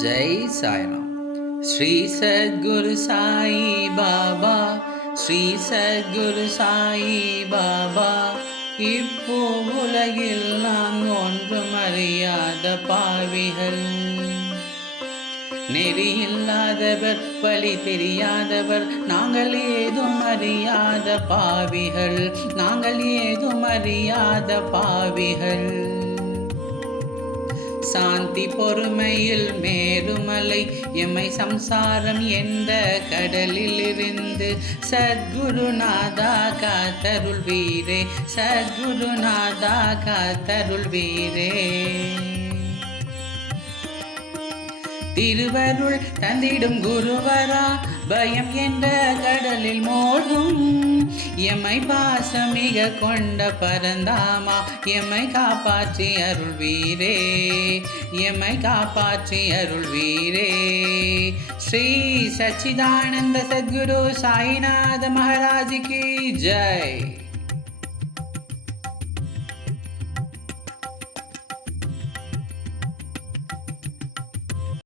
ஜெய் சாய்ராம். ஸ்ரீ சத்குரு சாயி பாபா, ஸ்ரீ சத்குரு சாயி பாபா. இப்போ உலகில் நாம் ஒன்றும் அறியாத பாவிகள், நெறி இல்லாதவர், வழி தெரியாதவர், நாங்கள் ஏதும் அறியாத பாவிகள், நாங்கள் ஏதும் அறியாத பாவிகள். சாந்தி பொறுமையில் மேருமலை எம்மை சம்சாரம் என்ற கடலில் இருந்து சத்குருநாதா காத்தருள் வீரே, சத்குருநாதா காத்தருள் வீரே. திருவருள் தந்திடும் குருவரா, பயம் என்ற கடலில் மூழ்கும் எம்மை பாசமிக கொண்ட பரந்தாமா, எம்மை காப்பாற்றி அருள் வீரே, எம்மை காப்பாற்றி அருள் வீரே. ஸ்ரீ சச்சிதானந்த சத்குரு சாய்நாத மகாராஜ் கி ஜெய்.